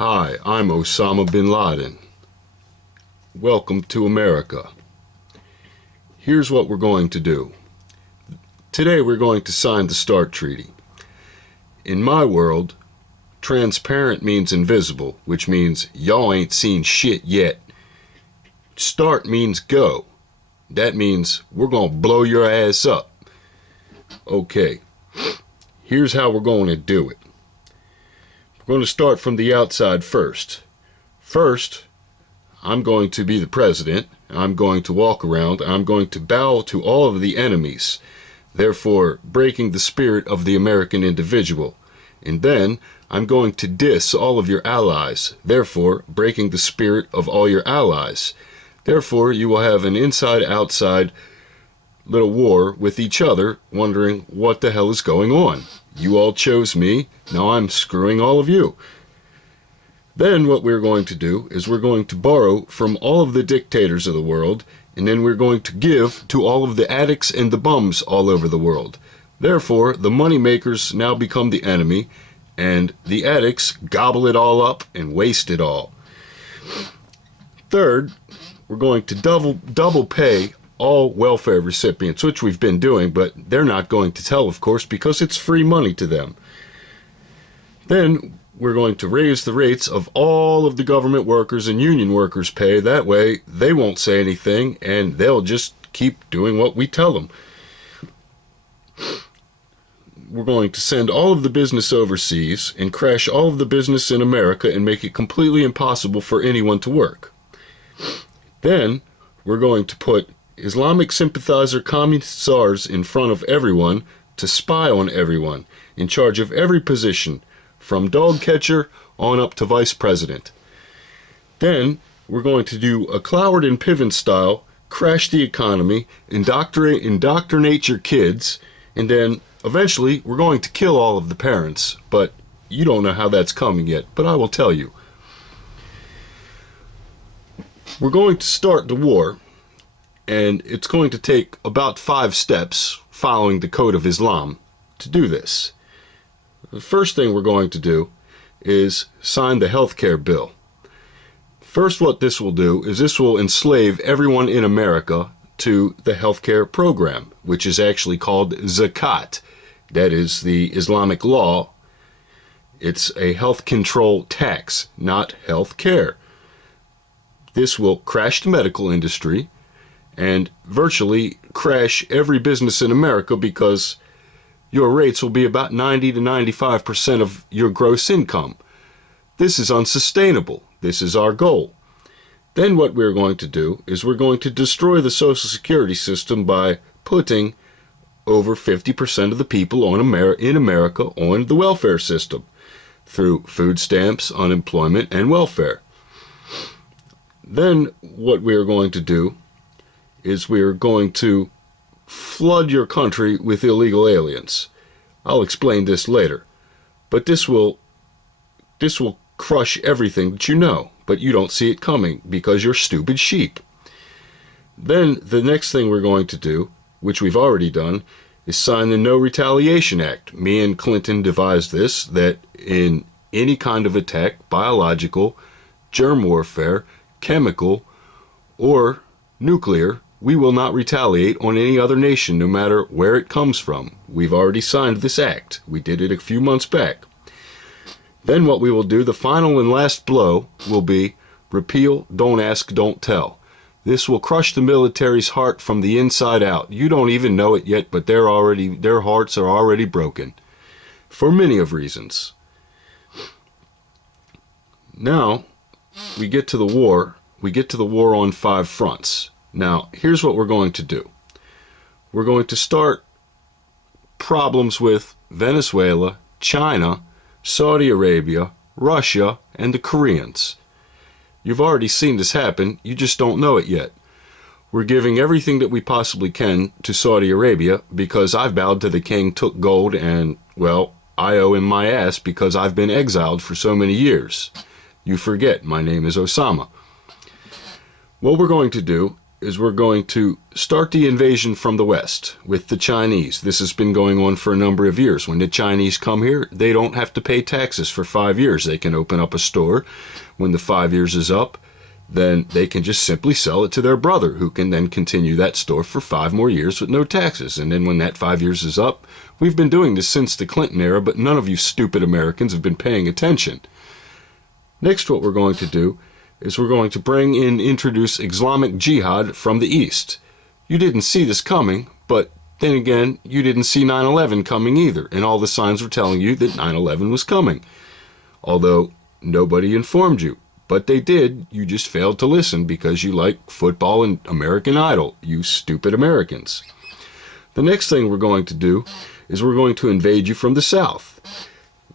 Hi, I'm Osama bin Laden. Welcome to America. Here's what we're going to do. Today we're going to sign the START Treaty. In my world, transparent means invisible, which means y'all ain't seen shit yet. START means go. That means we're gonna blow your ass up. Okay, here's how we're going to do it. We're going to start from the outside first. First, I'm going to be the president. I'm going to walk around. I'm going to bow to all of the enemies, therefore breaking the spirit of the American individual. And then I'm going to diss all of your allies, therefore breaking the spirit of all your allies. Therefore, you will have an inside-outside little war with each other, wondering what the hell is going on. You all chose me, now I'm screwing all of you. Then what we're going to do is we're going to borrow from all of the dictators of the world, and then we're going to give to all of the addicts and the bums all over the world. Therefore, the money makers now become the enemy, and the addicts gobble it all up and waste it all. Third, we're going to double pay all welfare recipients, which we've been doing, but they're not going to tell, of course, because it's free money to them. Then we're going to raise the rates of all of the government workers and union workers' pay. That way they won't say anything and they'll just keep doing what we tell them. We're going to send all of the business overseas and crash all of the business in America and make it completely impossible for anyone to work. Then we're going to put Islamic sympathizer commissars in front of everyone to spy on everyone, in charge of every position, from dog catcher on up to vice president. Then we're going to do a Cloward and Piven style, crash the economy, indoctrinate your kids, and then eventually we're going to kill all of the parents, but you don't know how that's coming yet, but I will tell you. We're going to start the war, and it's going to take about 5 steps following the Code of Islam to do this. The first thing we're going to do is sign the healthcare bill. First, what this will do is this will enslave everyone in America to the healthcare program, which is actually called zakat. That is the Islamic law. It's a health control tax, not health care. This will crash the medical industry and virtually crash every business in America, because your rates will be about 90 to 95% of your gross income. This is unsustainable. This is our goal. Then what we're going to do is we're going to destroy the Social Security system by putting over 50% of the people in America on the welfare system through food stamps, unemployment, and welfare. Then what we're going to do is we're going to flood your country with illegal aliens. I'll explain this later. But this will crush everything that you know, but you don't see it coming because you're stupid sheep. Then the next thing we're going to do, which we've already done, is sign the No Retaliation Act. Me and Clinton devised this, that in any kind of attack, biological, germ warfare, chemical, or nuclear, we will not retaliate on any other nation, no matter where it comes from. We've already signed this act. We did it a few months back. Then what we will do, the final and last blow, will be repeal, don't ask, don't tell. This will crush the military's heart from the inside out. You don't even know it yet, but their hearts are already broken, for many of reasons. Now, we get to the war. We get to the war on 5 fronts. Now, here's what we're going to do. We're going to start problems with Venezuela, China, Saudi Arabia, Russia, and the Koreans. You've already seen this happen, you just don't know it yet. We're giving everything that we possibly can to Saudi Arabia because I've bowed to the king, took gold, and, well, I owe him my ass because I've been exiled for so many years. You forget, my name is Osama. What we're going to do is we're going to start the invasion from the west with the Chinese. This has been going on for a number of years. When the Chinese come here, they don't have to pay taxes for 5 years. They can open up a store. When the 5 years is up, then they can just simply sell it to their brother, who can then continue that store for 5 more years with no taxes. And then when that 5 years is up, we've been doing this since the Clinton era, but none of you stupid Americans have been paying attention. Next, what we're going to do is we're going to introduce Islamic Jihad from the East. You didn't see this coming, but then again, you didn't see 9/11 coming either, and all the signs were telling you that 9/11 was coming. Although nobody informed you, but they did. You just failed to listen because you like football and American Idol, you stupid Americans. The next thing we're going to do is we're going to invade you from the south.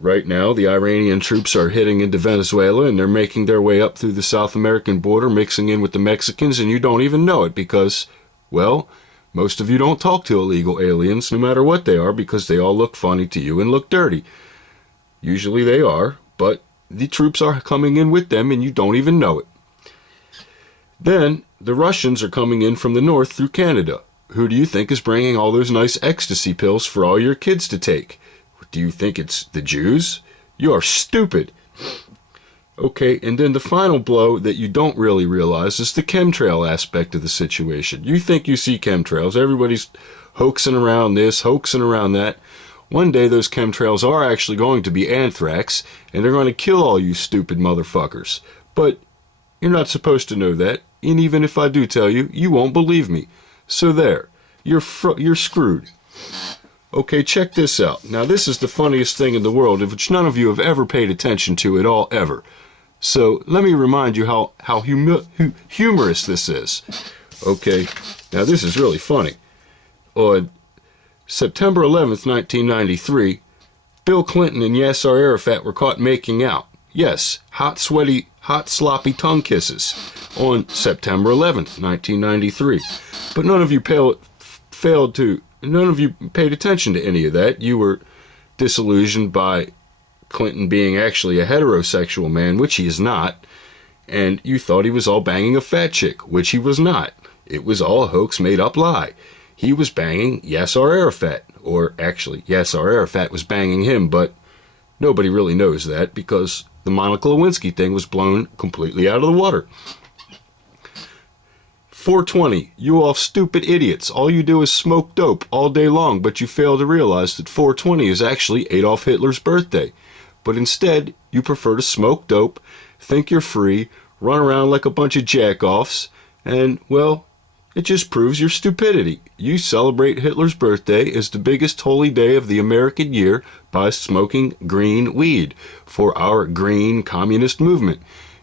Right now, the Iranian troops are hitting into Venezuela, and they're making their way up through the South American border, mixing in with the Mexicans, and you don't even know it because, well, most of you don't talk to illegal aliens, no matter what they are, because they all look funny to you and look dirty. Usually they are, but the troops are coming in with them, and you don't even know it. Then, the Russians are coming in from the north through Canada. Who do you think is bringing all those nice ecstasy pills for all your kids to take? Do you think it's the Jews? You are stupid. Okay, and then the final blow that you don't really realize is the chemtrail aspect of the situation. You think you see chemtrails. Everybody's hoaxing around this, hoaxing around that. One day those chemtrails are actually going to be anthrax, and they're going to kill all you stupid motherfuckers. But you're not supposed to know that, and even if I do tell you, you won't believe me. So there, you're screwed. Okay, check this out. Now, this is the funniest thing in the world, which none of you have ever paid attention to at all, ever. So, let me remind you how humorous this is. Okay, now this is really funny. On September 11th, 1993, Bill Clinton and Yasser Arafat were caught making out. Yes, hot, sweaty, hot, sloppy tongue kisses on September 11th, 1993. But none of you None of you paid attention to any of that. You were disillusioned by Clinton being actually a heterosexual man, which he is not, and you thought he was all banging a fat chick, which he was not. It was all a hoax, made-up lie. He was banging Yasser Arafat, or actually, Yasser Arafat was banging him, but nobody really knows that because the Monica Lewinsky thing was blown completely out of the water. 420, you all stupid idiots. All you do is smoke dope all day long, but you fail to realize that 420 is actually Adolf Hitler's birthday. But instead, you prefer to smoke dope, think you're free, run around like a bunch of jack-offs, and, well, it just proves your stupidity. You celebrate Hitler's birthday as the biggest holy day of the American year by smoking green weed for our green communist movement.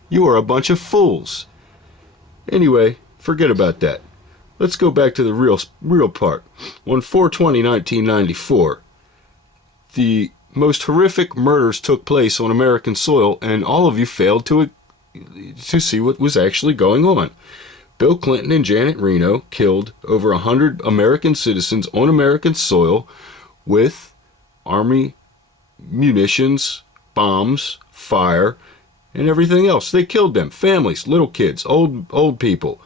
You are a bunch of fools. Anyway, forget about that. Let's go back to the real part. On 4/20/1994, the most horrific murders took place on American soil, and all of you failed to see what was actually going on. Bill Clinton and Janet Reno killed over 100 American citizens on American soil with army munitions, bombs, fire, and everything else. They killed them. Families, little kids, old people.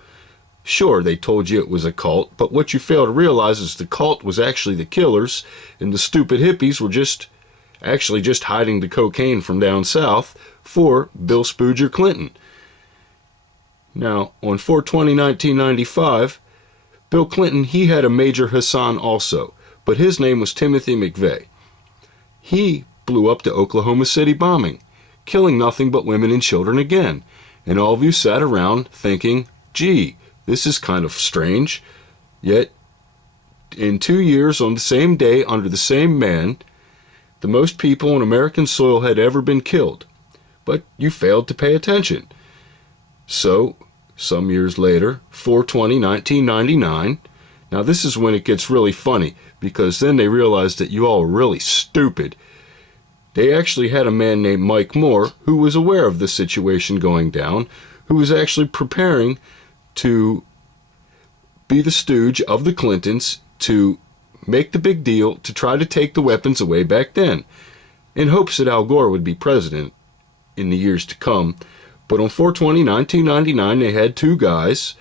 Sure, they told you it was a cult, but what you fail to realize is the cult was actually the killers, and the stupid hippies were just hiding the cocaine from down south for Bill Spooger Clinton. Now, on 4/20/1995, Bill Clinton, he had a Major Hassan also, but his name was Timothy McVeigh. He blew up the Oklahoma City bombing, killing nothing but women and children again, and all of you sat around thinking, gee, this is kind of strange. Yet, in 2 years on the same day under the same man, the most people on American soil had ever been killed. But you failed to pay attention. So, some years later, 4/20/1999, now this is when it gets really funny, because then they realized that you all were really stupid. They actually had a man named Mike Moore who was aware of the situation going down, who was actually preparing to be the stooge of the Clintons to make the big deal to try to take the weapons away back then, in hopes that Al Gore would be president in the years to come. But on 4/20/1999, they had two guys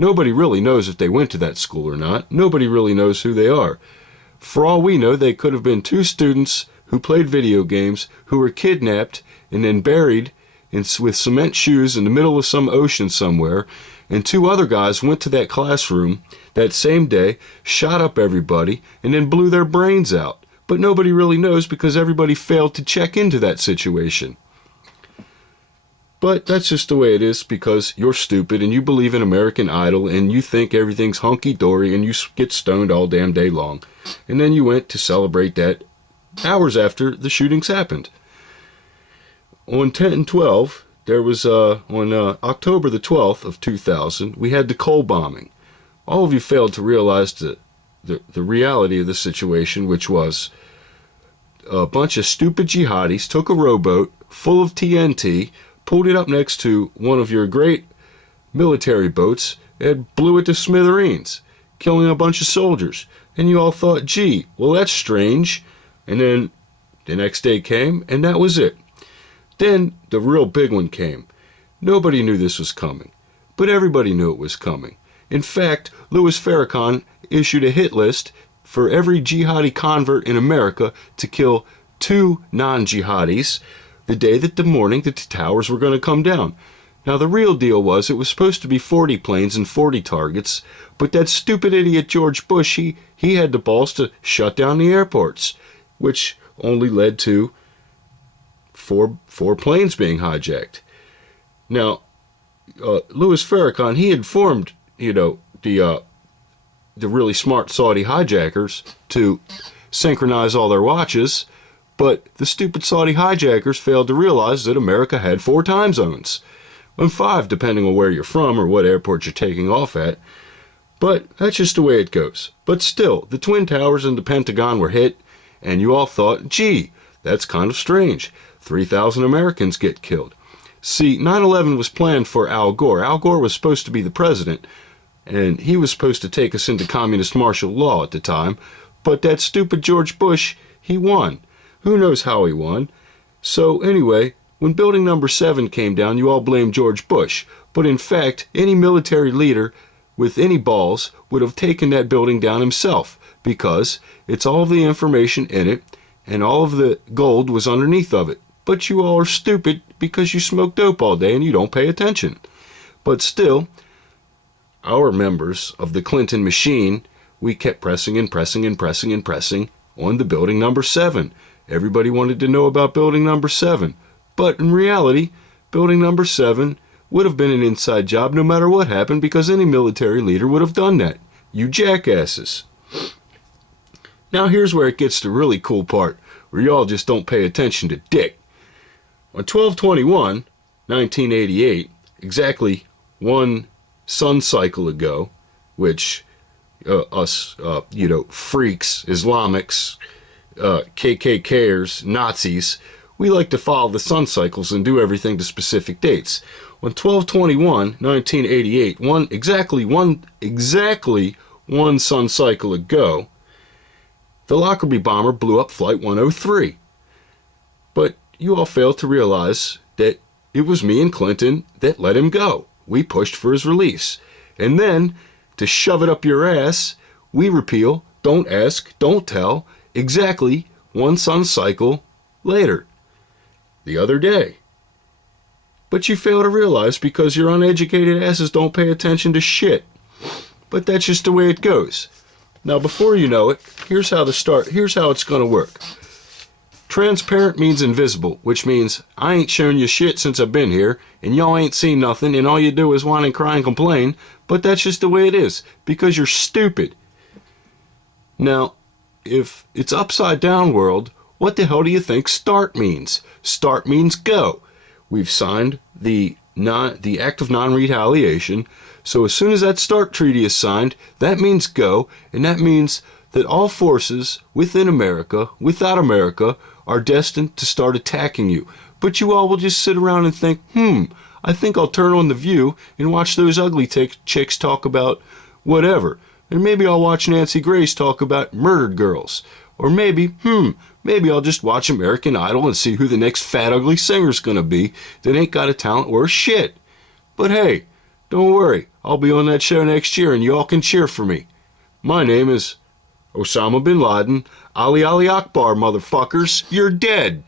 Nobody really knows if they went to that school or not. Nobody really knows who they are. For all we know, they could have been 2 students who played video games, who were kidnapped and then buried with cement shoes in the middle of some ocean somewhere, and 2 other guys went to that classroom that same day, shot up everybody, and then blew their brains out. But nobody really knows because everybody failed to check into that situation. But that's just the way it is because you're stupid and you believe in American Idol and you think everything's hunky-dory and you get stoned all damn day long. And then you went to celebrate that hours after the shootings happened. On 10/12, there was, on October the 12th of 2000, we had the Cole bombing. All of you failed to realize the reality of the situation, which was a bunch of stupid jihadis took a rowboat full of TNT, pulled it up next to one of your great military boats, and blew it to smithereens, killing a bunch of soldiers. And you all thought, gee, well, that's strange. And then the next day came, and that was it. Then the real big one came. Nobody knew this was coming, but everybody knew it was coming. In fact, Louis Farrakhan issued a hit list for every jihadi convert in America to kill 2 non-jihadis the day that the morning that the towers were going to come down. Now the real deal was it was supposed to be 40 planes and 40 targets, but that stupid idiot George Bush, he had the balls to shut down the airports, which only led to four planes being hijacked. Now, Louis Farrakhan, he informed, the really smart Saudi hijackers to synchronize all their watches, but the stupid Saudi hijackers failed to realize that America had 4 time zones, and 5 depending on where you're from or what airport you're taking off at. But that's just the way it goes. But still, the Twin Towers and the Pentagon were hit, and you all thought, gee, that's kind of strange. 3,000 Americans get killed. See, 9/11 was planned for Al Gore. Al Gore was supposed to be the president, and he was supposed to take us into communist martial law at the time, but that stupid George Bush, he won. Who knows how he won? So anyway, when building number 7 came down, you all blamed George Bush, but in fact, any military leader with any balls would have taken that building down himself, because it's all of the information in it, and all of the gold was underneath of it. But you all are stupid because you smoke dope all day and you don't pay attention. But still, our members of the Clinton machine, we kept pressing and pressing and pressing and pressing on the building number 7. Everybody wanted to know about building number 7. But in reality, building number 7 would have been an inside job no matter what happened, because any military leader would have done that. You jackasses. Now here's where it gets the really cool part, where y'all just don't pay attention to dick. On 12/21/1988, exactly 1 sun cycle ago, which us, freaks, Islamics, KKKers, Nazis, we like to follow the sun cycles and do everything to specific dates. On 12/21/1988, exactly one sun cycle ago, the Lockerbie bomber blew up Flight 103. But you all failed to realize that it was me and Clinton that let him go. We pushed for his release. And then, to shove it up your ass, we repeal, don't ask, don't tell, exactly 1 sun cycle later, the other day. But you fail to realize because your uneducated asses don't pay attention to shit. But that's just the way it goes. Now, before you know it, here's how it's going to work. Transparent means invisible, which means I ain't shown you shit since I've been here, and y'all ain't seen nothing, and all you do is whine and cry and complain, but that's just the way it is, because you're stupid. Now, if it's upside down world, what the hell do you think start means? Start means go. We've signed the Act of Non-Retaliation, so as soon as that START treaty is signed, that means go, and that means that all forces within America, without America, are destined to start attacking you. But you all will just sit around and think, I think I'll turn on The View and watch those ugly chicks talk about whatever. And maybe I'll watch Nancy Grace talk about murdered girls. Or maybe I'll just watch American Idol and see who the next fat ugly singer's gonna be that ain't got a talent worth shit. But hey, Don't worry, I'll be on that show next year and y'all can cheer for me. My name is Osama bin Laden. Ali Ali Akbar, motherfuckers. You're dead.